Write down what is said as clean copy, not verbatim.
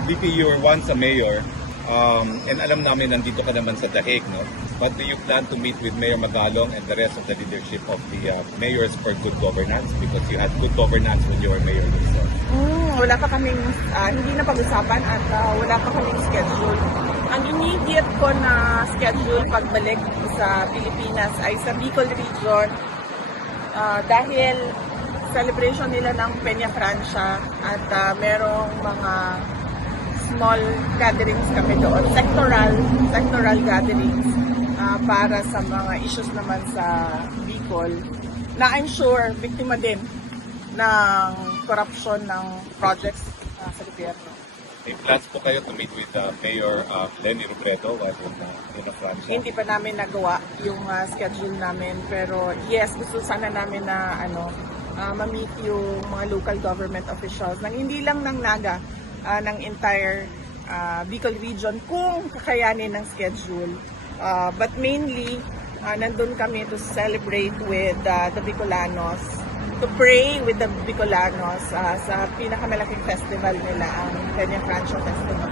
VP, you were once a mayor, and alam namin nandito ka naman sa The Hague, no? But do you plan to meet with Mayor Magalong and the rest of the leadership of the Mayors for Good Governance? Because you had good governance when you were mayor yourself. Wala pa kaming, hindi na pag-usapan at wala pa kaming schedule. Ang immediate ko na schedule pagbalik sa Pilipinas ay sa Bicol Region dahil celebration nila ng Peña Francia at merong mga small gatherings kami doon, sectoral gatherings para sa mga issues naman sa Bicol na I'm sure biktima din ng corruption ng projects sa gobyerno. May plans po kayo to meet with Mayor Lenny Robredo while in Francia? Hindi pa namin nagawa yung schedule namin pero yes, gusto sana namin na ma-meet yung mga local government officials ng hindi lang ng Naga, ng entire Bicol region kung kakayanin ng schedule. But mainly, nandun kami to celebrate with the Bicolanos, to pray with the Bicolanos sa pinakamalaking festival nila, ang Peña Francia Festival.